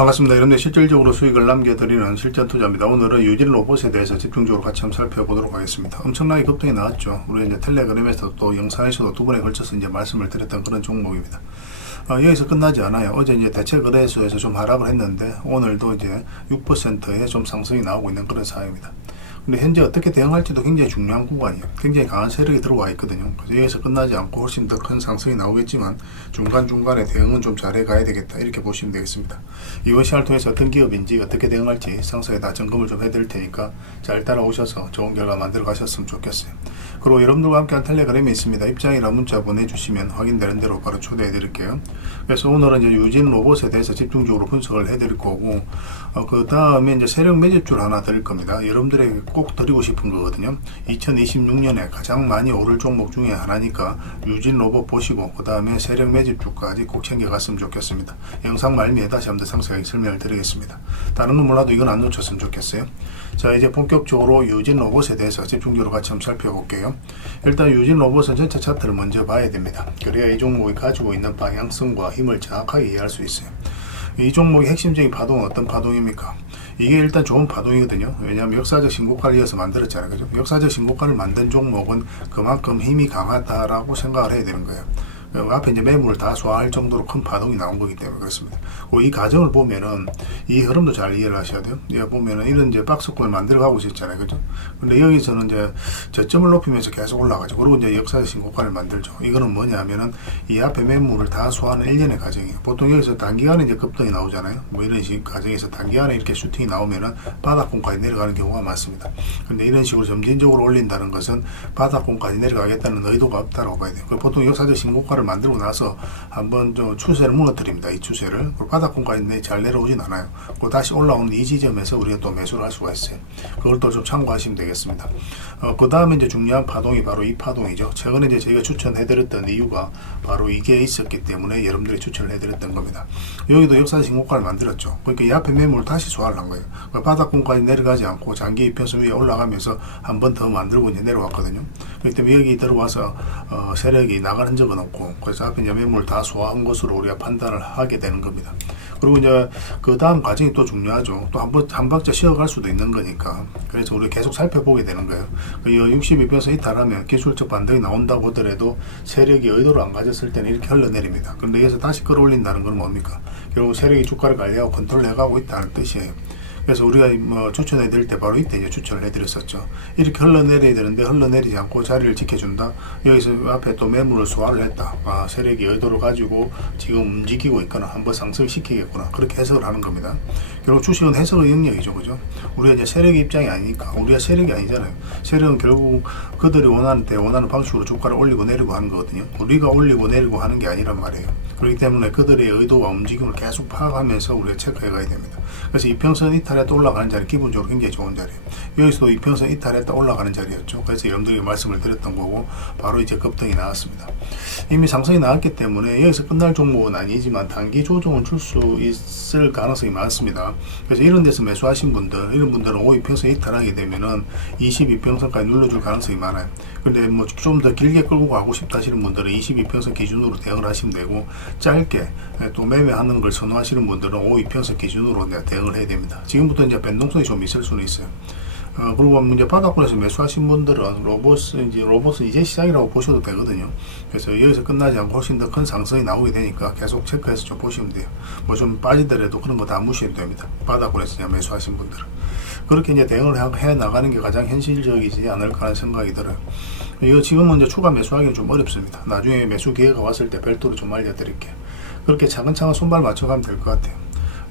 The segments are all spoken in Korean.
반갑습니다. 여러분들 실질적으로 수익을 남겨드리는 실전 투자입니다. 오늘은 유진 로봇에 대해서 집중적으로 같이 한번 살펴보도록 하겠습니다. 엄청나게 급등이 나왔죠. 우리 이제 텔레그램에서 또 영상에서도 두 번에 걸쳐서 이제 말씀을 드렸던 그런 종목입니다. 어, 여기서 끝나지 않아요. 어제 이제 대체 거래소에서 좀 하락을 했는데 오늘도 이제 6%의 좀 상승이 나오고 있는 그런 상황입니다. 근데 현재 어떻게 대응할지도 굉장히 중요한 구간이에요. 굉장히 강한 세력이 들어와 있거든요. 그래서 여기서 끝나지 않고 훨씬 더 큰 상승이 나오겠지만 중간중간에 대응은 좀 잘해 가야 되겠다. 이렇게 보시면 되겠습니다. 이번 시간을 통해서 어떤 기업인지 어떻게 대응할지 상세히 다 점검을 좀 해드릴 테니까 잘 따라오셔서 좋은 결과 만들어 가셨으면 좋겠어요. 그리고 여러분들과 함께한 텔레그램이 있습니다. 입장이나 문자 보내주시면 확인되는 대로 바로 초대해 드릴게요. 그래서 오늘은 이제 유진 로봇에 대해서 집중적으로 분석을 해드릴 거고, 어, 그 다음에 이제 세력 매집줄 하나 드릴 겁니다. 여러분들에게 꼭 드리고 싶은 거거든요. 2026년에 가장 많이 오를 종목 중에 하나니까 유진 로봇 보시고, 그 다음에 세력 매집줄까지 꼭 챙겨갔으면 좋겠습니다. 영상 말미에 다시 한번 더 상세하게 설명을 드리겠습니다. 다른 건 몰라도 이건 안 놓쳤으면 좋겠어요. 자, 이제 본격적으로 유진 로봇에 대해서 집중적으로 같이 한번 살펴볼게요. 일단 유진 로봇은 전체 차트를 먼저 봐야 됩니다. 그래야 이 종목이 가지고 있는 방향성과 힘을 정확하게 이해할 수 있어요. 이 종목의 핵심적인 파동은 어떤 파동입니까? 이게 일단 좋은 파동이거든요. 왜냐하면 역사적 신고가를 이어서 만들었잖아요. 그죠? 역사적 신고가를 만든 종목은 그만큼 힘이 강하다라고 생각을 해야 되는 거예요. 그 앞에 이제 매물을 다 소화할 정도로 큰 파동이 나온 거기 때문에 그렇습니다. 그이 과정을 보면은 이 흐름도 잘 이해를 하셔야 돼요. 여기 보면은 이런 이제 박스권을 만들어 가고 있었잖아요. 그죠? 근데 여기서는 이제 저점을 높이면서 계속 올라가죠. 그리고 이제 역사적 신고가를 만들죠. 이거는 뭐냐면은 이 앞에 매물을 다 소화하는 일련의 과정이에요. 보통 여기서 단기간에 이제 급등이 나오잖아요. 뭐 이런 식 과정에서 단기간에 이렇게 슈팅이 나오면은 바닥권까지 내려가는 경우가 많습니다. 근데 이런 식으로 점진적으로 올린다는 것은 바닥권까지 내려가겠다는 의도가 없다라고 봐야 돼요. 보통 역사적 신고가를 만들고 나서 한번 좀 추세를 무너뜨립니다. 이 추세를. 바닥권까지 내- 잘 내려오진 않아요. 그리고 다시 올라오는 이 지점에서 우리가 또 매수를 할 수가 있어요. 그걸 또 좀 참고하시면 되겠습니다. 어, 그 다음에 이제 중요한 파동이 바로 이 파동이죠. 최근에 이제 저희가 추천해드렸던 이유가 바로 이게 있었기 때문에 여러분들이 추천을 해드렸던 겁니다. 여기도 역사적 신고가를 만들었죠. 그러니까 이 앞에 매물을 다시 소화를 한 거예요. 그러니까 바닥권까지 내려가지 않고 장기 이평선 위에 올라가면서 한 번 더 만들고 이제 내려왔거든요. 그렇기 때문에 여기 들어와서 어, 세력이 나가는 적은 없고 그래서 이제 매물 다 소화한 것으로 우리가 판단을 하게 되는 겁니다. 그리고 이제 그 다음 과정이 또 중요하죠. 또 한 번, 한 박자 쉬어갈 수도 있는 거니까. 그래서 우리가 계속 살펴보게 되는 거예요. 그 62변에서 이탈하면 기술적 반등이 나온다고 하더라도 세력이 의도를 안 가졌을 때는 이렇게 흘러내립니다. 그런데 여기서 다시 끌어올린다는 건 뭡니까? 결국 세력이 주가를 관리하고 컨트롤 해가고 있다는 뜻이에요. 그래서 우리가 뭐 추천해 드릴 때 바로 이때 이제 추천을 해 드렸었죠. 이렇게 흘러내려야 되는데 흘러내리지 않고 자리를 지켜준다. 여기서 앞에 또 매물을 소화를 했다. 아, 세력이 의도를 가지고 지금 움직이고 있거나 한번 상승시키겠구나. 그렇게 해석을 하는 겁니다. 결국 주식은 해석의 영역이죠. 그죠? 우리가 이제 세력의 입장이 아니니까. 우리가 세력이 아니잖아요. 세력은 결국 그들이 원하는 때 원하는 방식으로 주가를 올리고 내리고 하는 거거든요. 우리가 올리고 내리고 하는 게 아니란 말이에요. 그렇기 때문에 그들의 의도와 움직임을 계속 파악하면서 우리가 체크해 가야 됩니다. 그래서 이평선 이탈 했다 올라가는 자리 기본적으로 굉장히 좋은 자리예요. 여기서도 이평선 이탈했다 올라가는 자리였죠. 그래서 여러분들에게 말씀을 드렸던 거고 바로 이제 급등이 나왔습니다. 이미 상승이 나왔기 때문에 여기서 끝날 종목은 아니지만 단기 조정은 줄 수 있을 가능성이 많습니다. 그래서 이런 데서 매수하신 분들 이런 분들은 5이평선 이탈하게 되면은 22평선까지 눌러줄 가능성이 많아요. 근데 뭐 좀 더 길게 끌고 가고 싶다 하시는 분들은 22평선 기준으로 대응을 하시면 되고 짧게 또 매매하는 걸 선호하시는 분들은 5이평선 기준으로 대응을 해야 됩니다. 지금 부터 이제 변동성이 좀 있을 수는 있어요. 어, 그리고 이제 바닥권에서 매수하신 분들은 로봇은 이제 로봇은 이제 시작이라고 보셔도 되거든요. 그래서 여기서 끝나지 않고 훨씬 더 큰 상승이 나오게 되니까 계속 체크해서 좀 보시면 돼요. 뭐 좀 빠지더라도 그런 거 다 무시해도 됩니다. 바닥권에서 그냥 매수하신 분들은. 그렇게 이제 대응을 해- 해 나가는 게 가장 현실적이지 않을까 하는 생각이 들어요. 이거 지금은 이제 추가 매수하기는 좀 어렵습니다. 나중에 매수 기회가 왔을 때 별도로 좀 알려드릴게요. 그렇게 차근차근 손발 맞춰가면 될 것 같아요.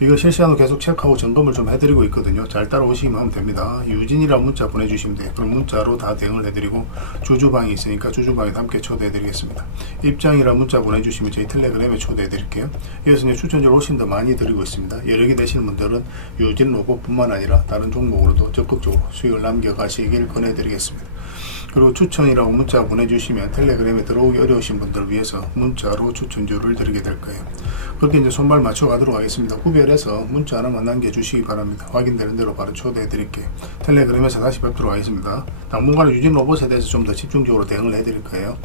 이거 실시간으로 계속 체크하고 점검을 좀 해드리고 있거든요. 잘 따라오시면 됩니다. 유진이라고 문자 보내주시면 돼요. 그럼 문자로 다 대응을 해드리고 주주방이 있으니까 주주방에 함께 초대해드리겠습니다. 입장이라 문자 보내주시면 저희 텔레그램에 초대해드릴게요. 이제 추천료를 훨씬 더 많이 드리고 있습니다. 개 되시는 분들은 유진 로봇뿐만 아니라 다른 종목으로도 적극적으로 수익을 남겨가시길 권해드리겠습니다. 그리고 추천이라고 문자 보내주시면 텔레그램에 들어오기 어려우신 분들을 위해서 문자로 추천주를 드리게 될 거예요. 그렇게 이제 손발 맞춰 가도록 하겠습니다. 구별해서 문자 하나만 남겨주시기 바랍니다. 확인되는 대로 바로 초대해 드릴게요. 텔레그램에서 다시 뵙도록 하겠습니다. 당분간은 유진 로봇에 대해서 좀 더 집중적으로 대응을 해 드릴 거예요.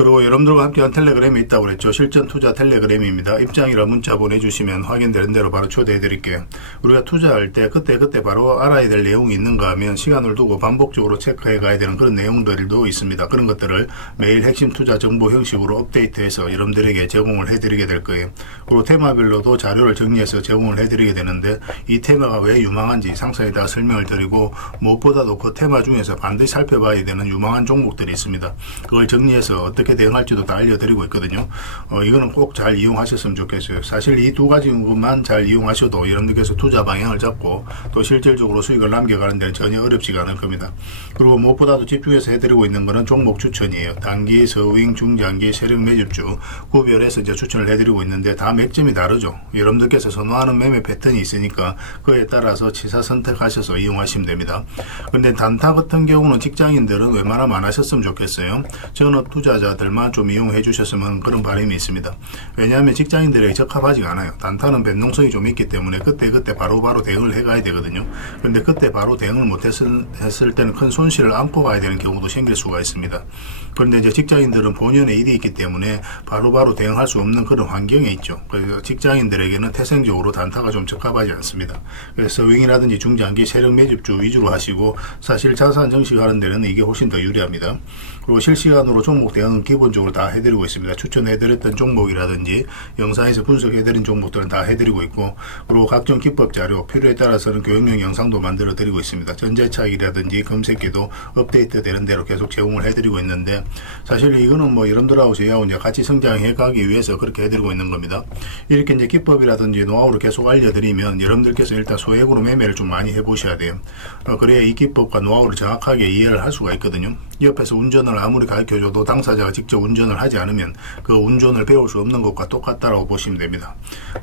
그리고 여러분들과 함께한 텔레그램이 있다고 그랬죠. 실전 투자 텔레그램입니다. 입장이라 문자 보내주시면 확인되는 대로 바로 초대해 드릴게요. 우리가 투자할 때 그때 그때 바로 알아야 될 내용이 있는가 하면 시간을 두고 반복적으로 체크해 가야 되는 그런 내용들도 있습니다. 그런 것들을 매일 핵심 투자 정보 형식으로 업데이트해서 여러분들에게 제공을 해 드리게 될 거예요. 그리고 테마별로도 자료를 정리해서 제공을 해 드리게 되는데 이 테마가 왜 유망한지 상세히 다 설명을 드리고 무엇보다도 그 테마 중에서 반드시 살펴봐야 되는 유망한 종목들이 있습니다. 그걸 정리해서 어떻게 대응할지도 다 알려드리고 있거든요. 어, 이거는 꼭 잘 이용하셨으면 좋겠어요. 사실 이 두 가지만 잘 이용하셔도 여러분들께서 투자 방향을 잡고 또 실질적으로 수익을 남겨가는 데는 전혀 어렵지가 않을 겁니다. 그리고 무엇보다도 집중해서 해드리고 있는 거는 종목 추천이에요. 단기, 서윙, 중장기, 세력 매집주 구별해서 이제 추천을 해드리고 있는데 다 맥점이 다르죠. 여러분들께서 선호하는 매매 패턴이 있으니까 그에 따라서 치사 선택하셔서 이용하시면 됩니다. 근데 단타 같은 경우는 직장인들은 웬만하면 안 하셨으면 좋겠어요. 전업 투자자 들만 좀 이용해 주셨으면 그런 바람이 있습니다. 왜냐하면 직장인들에게 적합하지가 않아요. 단타는 변동성이 좀 있기 때문에 그때 그때 바로바로 대응을 해가야 되거든요. 근데 그때 바로 대응을 못했을 했을 때는 큰 손실을 안고 가야 되는 경우도 생길 수가 있습니다. 그런데 이제 직장인들은 본연의 일이 있기 때문에 바로 바로 대응할 수 없는 그런 환경에 있죠. 그래서 직장인들에게는 태생적으로 단타가 좀 적합하지 않습니다. 그래서 윙이라든지 중장기 세력 매집주 위주로 하시고 사실 자산 정식하는 데는 이게 훨씬 더 유리합니다. 그리고 실시간으로 종목 대응 은 기본적으로 다 해드리고 있습니다. 추천해드렸던 종목이라든지 영상에서 분석해드린 종목들은 다 해드리고 있고 그리고 각종 기법 자료 필요에 따라서는 교육용 영상도 만들어 드리고 있습니다. 전재차익이라든지 검색기도 업데이트 되는 대로 계속 제공을 해드리고 있는데 사실 이거는 뭐 여러분들하고 저희하고 이제 같이 성장해 가기 위해서 그렇게 해드리고 있는 겁니다. 이렇게 이제 기법이라든지 노하우를 계속 알려드리면 여러분들께서 일단 소액으로 매매를 좀 많이 해보셔야 돼요. 어, 그래야 이 기법과 노하우를 정확하게 이해를 할 수가 있거든요. 옆에서 운전을 아무리 가르쳐줘도 당사자가 직접 운전을 하지 않으면 그 운전을 배울 수 없는 것과 똑같다라고 보시면 됩니다.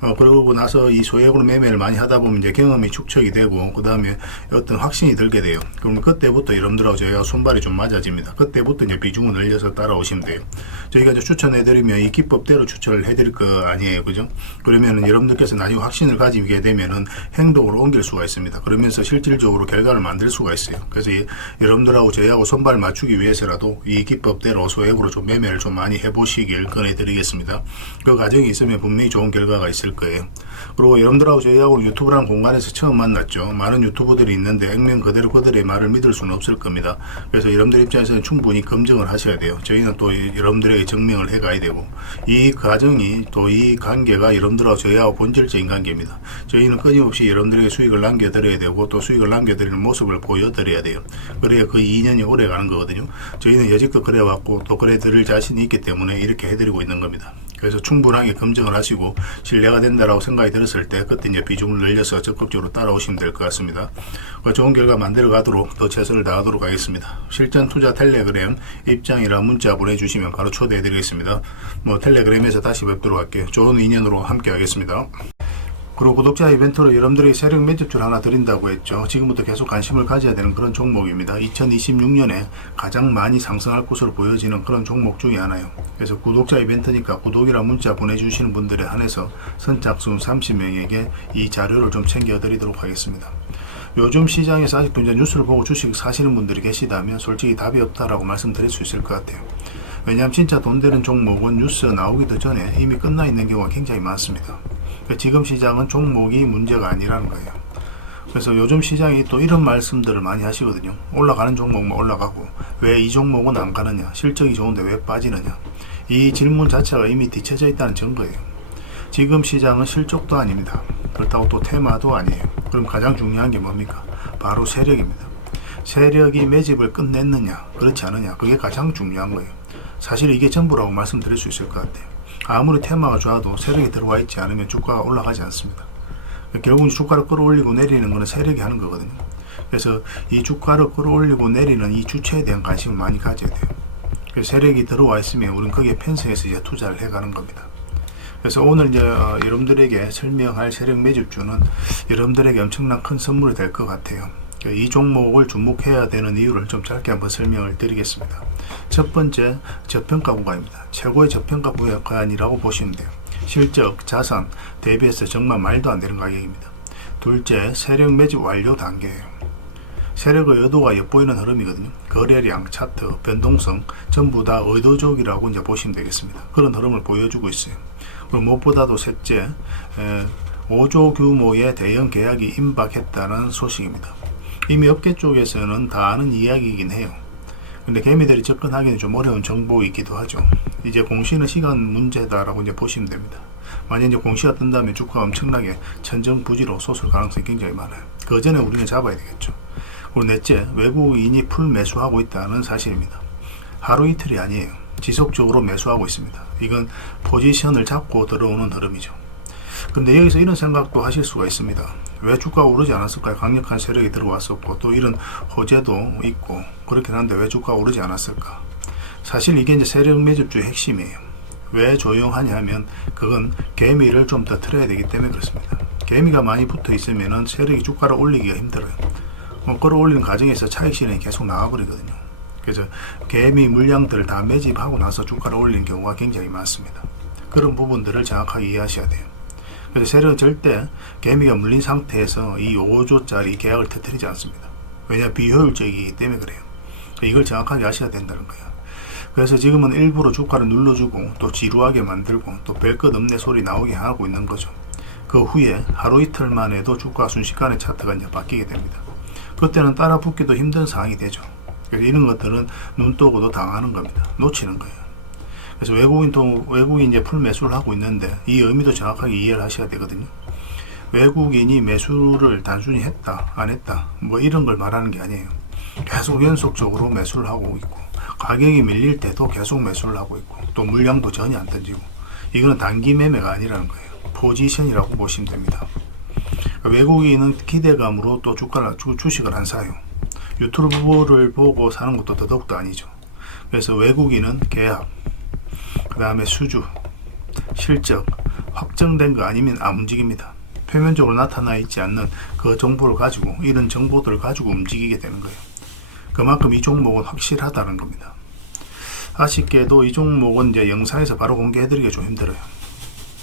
어, 그러고 나서 이 소액으로 매매를 많이 하다 보면 이제 경험이 축적이 되고 그 다음에 어떤 확신이 들게 돼요. 그러면 그때부터 여러분들하고 저희가 손발이 좀 맞아집니다. 그때부터 이제 비중을 늘려서 따라오시면 돼요. 저희가 이제 추천해드리면 이 기법대로 추천을 해드릴 거 아니에요, 그죠? 그러면은 여러분들께서 나중에 확신을 가지게 되면은 행동으로 옮길 수가 있습니다. 그러면서 실질적으로 결과를 만들 수가 있어요. 그래서 이, 여러분들하고 저희하고 손발 맞추기 위해서라도 이 기법대로 소액으로 좀 매매를 좀 많이 해보시길 권해드리겠습니다. 그 과정이 있으면 분명히 좋은 결과가 있을 거예요. 그리고 여러분들하고 저희하고 유튜브라는 공간에서 처음 만났죠. 많은 유튜버들이 있는데 액면 그대로 그들의 말을 믿을 수는 없을 겁니다. 그래서 여러분들 입장에서는 충분히 검증을 하셔야 돼요. 저희는 또 이- 여러분들에게 증명을 해가야 되고 이 과정이 또 이 관계가 여러분들하고 저희하고 본질적인 관계입니다. 저희는 끊임없이 여러분들에게 수익을 남겨드려야 되고 또 수익을 남겨드리는 모습을 보여드려야 돼요. 그래야 그 2년이 오래 가는 거거든요. 저희는 여지껏 그래왔고 또 그래 드릴 자신이 있기 때문에 이렇게 해드리고 있는 겁니다. 그래서 충분하게 검증을 하시고 신뢰가 된다라고 생각이 들었을 때 그때 이제 비중을 늘려서 적극적으로 따라오시면 될 것 같습니다. 어, 좋은 결과 만들어 가도록 더 최선을 다하도록 하겠습니다. 실전 투자 텔레그램 입장이라 문자 보내주시면 바로 초대해 드리겠습니다. 뭐 텔레그램에서 다시 뵙도록 할게요. 좋은 인연으로 함께 하겠습니다. 그리고 구독자 이벤트로 여러분들에게 세력 매집줄 하나 드린다고 했죠. 지금부터 계속 관심을 가져야 되는 그런 종목입니다. 2026년에 가장 많이 상승할 것으로 보여지는 그런 종목 중에 하나요. 그래서 구독자 이벤트니까 구독이라 문자 보내주시는 분들에 한해서 선착순 30명에게 이 자료를 좀 챙겨드리도록 하겠습니다. 요즘 시장에서 아직도 이제 뉴스를 보고 주식 사시는 분들이 계시다면 솔직히 답이 없다라고 말씀드릴 수 있을 것 같아요. 왜냐하면 진짜 돈 되는 종목은 뉴스 나오기도 전에 이미 끝나 있는 경우가 굉장히 많습니다. 그러니까 지금 시장은 종목이 문제가 아니라는 거예요. 그래서 요즘 시장이 또 이런 말씀들을 많이 하시거든요. 올라가는 종목만 올라가고 왜 이 종목은 안 가느냐? 실적이 좋은데 왜 빠지느냐? 이 질문 자체가 이미 뒤쳐져 있다는 증거예요. 지금 시장은 실적도 아닙니다. 그렇다고 또 테마도 아니에요. 그럼 가장 중요한 게 뭡니까? 바로 세력입니다. 세력이 매집을 끝냈느냐, 그렇지 않느냐, 그게 가장 중요한 거예요. 사실 이게 전부라고 말씀드릴 수 있을 것 같아요. 아무리 테마가 좋아도 세력이 들어와 있지 않으면 주가가 올라가지 않습니다. 결국은 주가를 끌어올리고 내리는 것은 세력이 하는 거거든요. 그래서 이 주가를 끌어올리고 내리는 이 주체에 대한 관심을 많이 가져야 돼요. 그래서 세력이 들어와 있으면 우리는 거기에 편성해서 이제 투자를 해가는 겁니다. 그래서 오늘 이제 어, 여러분들에게 설명할 세력 매집주는 여러분들에게 엄청난 큰 선물이 될 것 같아요. 이 종목을 주목해야 되는 이유를 좀 짧게 한번 설명을 드리겠습니다. 첫 번째, 저평가 구간입니다. 최고의 저평가 구간이라고 보시면 돼요. 실적, 자산 대비해서 정말 말도 안 되는 가격입니다. 둘째, 세력 매집 완료 단계예요. 세력의 의도가 엿보이는 흐름이거든요. 거래량, 차트, 변동성 전부 다 의도적이라고 이제 보시면 되겠습니다. 그런 흐름을 보여주고 있어요. 그리고 무엇보다도 셋째, 에, 5조 규모의 대형 계약이 임박했다는 소식입니다. 이미 업계 쪽에서는 다 아는 이야기이긴 해요. 근데 개미들이 접근하기는 좀 어려운 정보이기도 하죠. 이제 공시는 시간 문제다라고 이제 보시면 됩니다. 만약 이제 공시가 뜬다면 주가가 엄청나게 천정부지로 솟을 가능성이 굉장히 많아요. 그 전에 우리는 잡아야 되겠죠. 그리고 넷째, 외국인이 풀 매수하고 있다는 사실입니다. 하루 이틀이 아니에요. 지속적으로 매수하고 있습니다. 이건 포지션을 잡고 들어오는 흐름이죠. 근데 여기서 이런 생각도 하실 수가 있습니다. 왜 주가가 오르지 않았을까요? 강력한 세력이 들어왔었고 또 이런 호재도 있고 그렇긴 한데 왜 주가가 오르지 않았을까? 사실 이게 이제 세력 매집주의 핵심이에요. 왜 조용하냐 하면 그건 개미를 좀 더 틀어야 되기 때문에 그렇습니다. 개미가 많이 붙어 있으면 세력이 주가를 올리기가 힘들어요. 뭐 끌어올리는 과정에서 차익 실현이 계속 나와버리거든요. 그래서 개미 물량들을 다 매집하고 나서 주가를 올리는 경우가 굉장히 많습니다. 그런 부분들을 정확하게 이해하셔야 돼요. 그래서 세력은 절대 개미가 물린 상태에서 이 5조짜리 계약을 터뜨리지 않습니다. 왜냐 비효율적이기 때문에 그래요. 이걸 정확하게 아셔야 된다는 거예요. 그래서 지금은 일부러 주가를 눌러주고 또 지루하게 만들고 또 별 것 없네 소리 나오게 하고 있는 거죠. 그 후에 하루 이틀만 해도 주가 순식간에 차트가 이제 바뀌게 됩니다. 그때는 따라 붙기도 힘든 상황이 되죠. 이런 것들은 눈 떠고도 당하는 겁니다. 놓치는 거예요. 그래서 외국인 또 외국인 이제 풀 매수를 하고 있는데 이 의미도 정확하게 이해를 하셔야 되거든요. 외국인이 매수를 단순히 했다 안 했다 뭐 이런 걸 말하는 게 아니에요. 계속 연속적으로 매수를 하고 있고 가격이 밀릴 때도 계속 매수를 하고 있고 또 물량도 전혀 안 던지고 이거는 단기 매매가 아니라는 거예요. 포지션이라고 보시면 됩니다. 그러니까 외국인은 기대감으로 또 주가를 주, 주식을 안 사요. 유튜브를 보고 사는 것도 더더욱도 아니죠. 그래서 외국인은 계약, 그 다음에 수주, 실적, 확정된 거 아니면 안 움직입니다. 표면적으로 나타나 있지 않는 그 정보를 가지고 이런 정보들을 가지고 움직이게 되는 거예요. 그만큼 이 종목은 확실하다는 겁니다. 아쉽게도 이 종목은 이제 영상에서 바로 공개해드리기가 좀 힘들어요.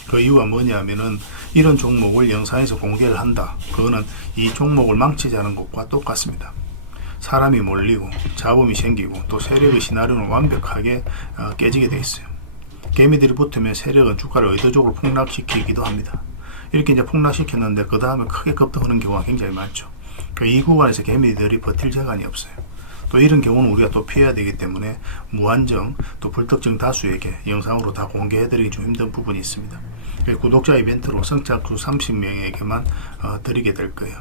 그 이유가 뭐냐면은 이런 종목을 영상에서 공개를 한다. 그거는 이 종목을 망치자는 것과 똑같습니다. 사람이 몰리고 자본이 생기고 또 세력의 시나리오는 완벽하게 어, 깨지게 돼 있어요. 개미들이 붙으면 세력은 주가를 의도적으로 폭락시키기도 합니다. 이렇게 이제 폭락시켰는데 그 다음에 크게 급등하는 경우가 굉장히 많죠. 그이 구간에서 개미들이 버틸 재간이 없어요. 또 이런 경우는 우리가 또 피해야 되기 때문에 무한정 또 불특정 다수에게 영상으로 다 공개해드리기 좀 힘든 부분이 있습니다. 구독자 이벤트로 선착수 30명에게만 어, 드리게 될 거예요.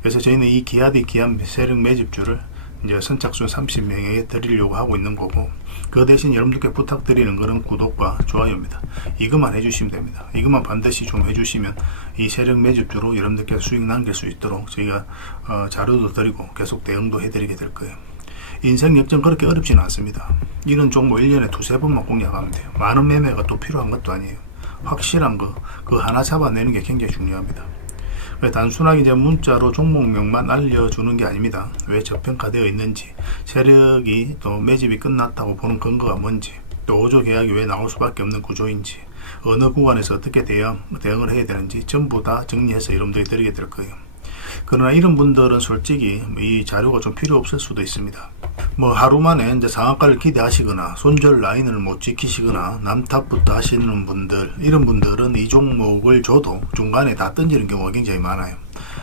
그래서 저희는 이 기아디 기안 세력 매집주를 이제 선착순 30명에게 드리려고 하고 있는 거고 그 대신 여러분들께 부탁드리는 거는 구독과 좋아요입니다. 이것만 해주시면 됩니다. 이것만 반드시 좀 해주시면 이 세력 매집주로 여러분들께 수익 남길 수 있도록 저희가 어, 자료도 드리고 계속 대응도 해드리게 될 거예요. 인생 역전 그렇게 어렵지는 않습니다. 이런 종목 1년에 두세 번만 공략하면 돼요. 많은 매매가 또 필요한 것도 아니에요. 확실한 거, 그 하나 잡아내는 게 굉장히 중요합니다. 왜 단순하게 이제 문자로 종목명만 알려주는 게 아닙니다. 왜 저평가되어 있는지, 세력이 또 매집이 끝났다고 보는 근거가 뭔지, 또 5조 계약이 왜 나올 수밖에 없는 구조인지, 어느 구간에서 어떻게 대응, 대응을 해야 되는지 전부 다 정리해서 여러분들이 드리게 될 거예요. 그러나 이런 분들은 솔직히 이 자료가 좀 필요 없을 수도 있습니다. 뭐 하루 만에 이제 상한가를 기대하시거나 손절 라인을 못 지키시거나 남탑부터 하시는 분들 이런 분들은 이 종목을 줘도 중간에 다 던지는 경우가 굉장히 많아요.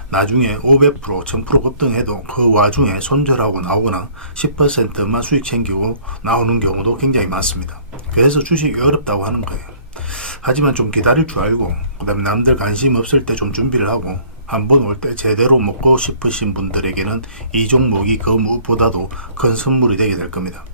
나중에 500% 1000% 급등해도 그 와중에 손절하고 나오거나 10%만 수익 챙기고 나오는 경우도 굉장히 많습니다. 그래서 주식이 어렵다고 하는 거예요. 하지만 좀 기다릴 줄 알고 그다음에 남들 관심 없을 때 좀 준비를 하고 한번 올 때 제대로 먹고 싶으신 분들에게는 이 종목이 그 무엇보다도 큰 선물이 되게 될 겁니다.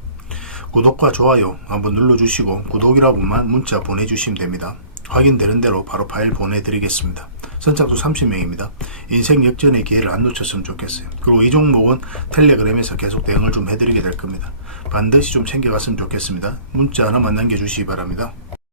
구독과 좋아요 한번 눌러주시고 구독이라고만 문자 보내주시면 됩니다. 확인되는 대로 바로 파일 보내드리겠습니다. 선착도 30명입니다. 인생 역전의 기회를 안 놓쳤으면 좋겠어요. 그리고 이 종목은 텔레그램에서 계속 대응을 좀 해드리게 될 겁니다. 반드시 좀 챙겨갔으면 좋겠습니다. 문자 하나만 남겨주시기 바랍니다.